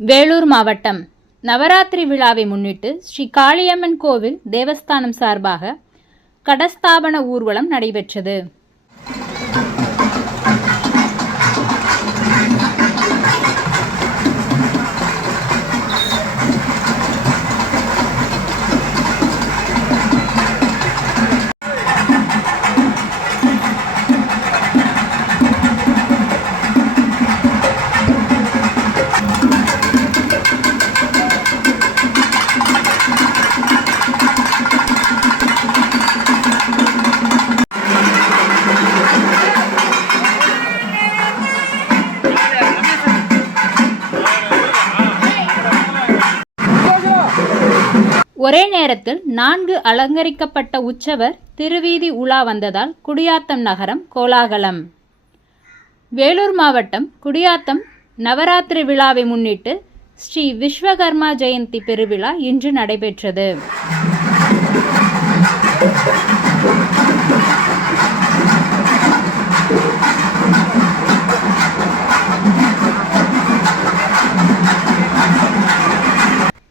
வேலூர் மாவட்டம் நவராத்திரி விழாவை முன்னிட்டு ஸ்ரீ காளியம்மன் கோவில் தேவஸ்தானம் சார்பாக கடஸ்தாபன ஊர்வலம் நடைபெற்றது. ஒரே நேரத்தில் நான்கு அலங்கரிக்கப்பட்ட உற்சவர் திருவீதி உலா வந்ததால் குடியாத்தம் நகரம் கோலாகலம். வேலூர் மாவட்டம் குடியாத்தம் நவராத்திரி விழாவை முன்னிட்டு ஸ்ரீ விஸ்வகர்மா ஜெயந்தி பெருவிழா இன்று நடைபெற்றது.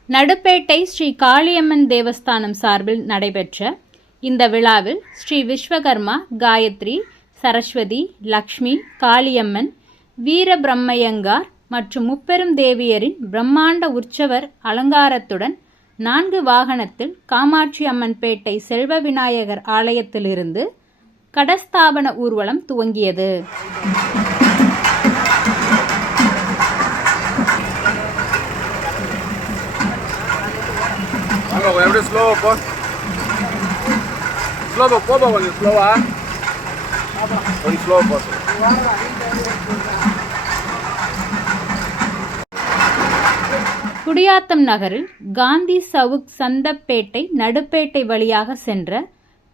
நடுப்பேட்டை ஸ்ரீ காளியம்மன் தேவஸ்தானம் சார்பில் நடைபெற்ற இந்த விழாவில் ஸ்ரீ விஸ்வகர்மா காயத்ரி சரஸ்வதி லக்ஷ்மி காளியம்மன் வீரபிரம்மயங்கார் மற்றும் முப்பெரும் தேவியரின் பிரம்மாண்ட உற்சவர் அலங்காரத்துடன் நான்கு வாகனத்தில் காமாட்சி அம்மன் பேட்டை செல்வ விநாயகர் ஆலயத்திலிருந்து கடஸ்தாபன ஊர்வலம் துவங்கியது. வாங்க எப்படி ஸ்லோவாக போ ஸ்லோவா போப்பா கொஞ்சம் ஸ்லோவா கொஞ்சம் ஸ்லோவாக போ குடியாத்தம் நகரில் காந்தி சவுக் சந்தப்பேட்டை நடுப்பேட்டை வழியாக சென்ற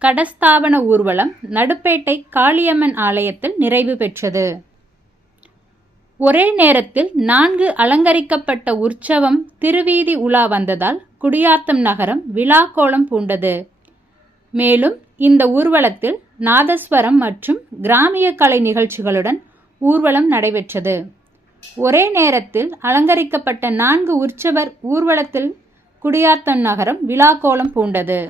கடஸ்தாபன ஊர்வலம் நடுப்பேட்டை காளியம்மன் ஆலயத்தில் நிறைவு பெற்றது. ஒரே நேரத்தில் நான்கு அலங்கரிக்கப்பட்ட உற்சவம் திருவீதி உலா வந்ததால் குடியாத்தம் நகரம் விழாக்கோலம் பூண்டது. மேலும் இந்த ஊர்வலத்தில் நாதஸ்வரம் மற்றும் கிராமிய கலை நிகழ்ச்சிகளுடன் ஊர்வலம் நடைபெற்றது. ஒரே நேரத்தில் அலங்கரிக்கப்பட்ட நான்கு உற்சவர் ஊர்வலத்தில் குடியாத்தம் நகரம் விழாக்கோலம் பூண்டது.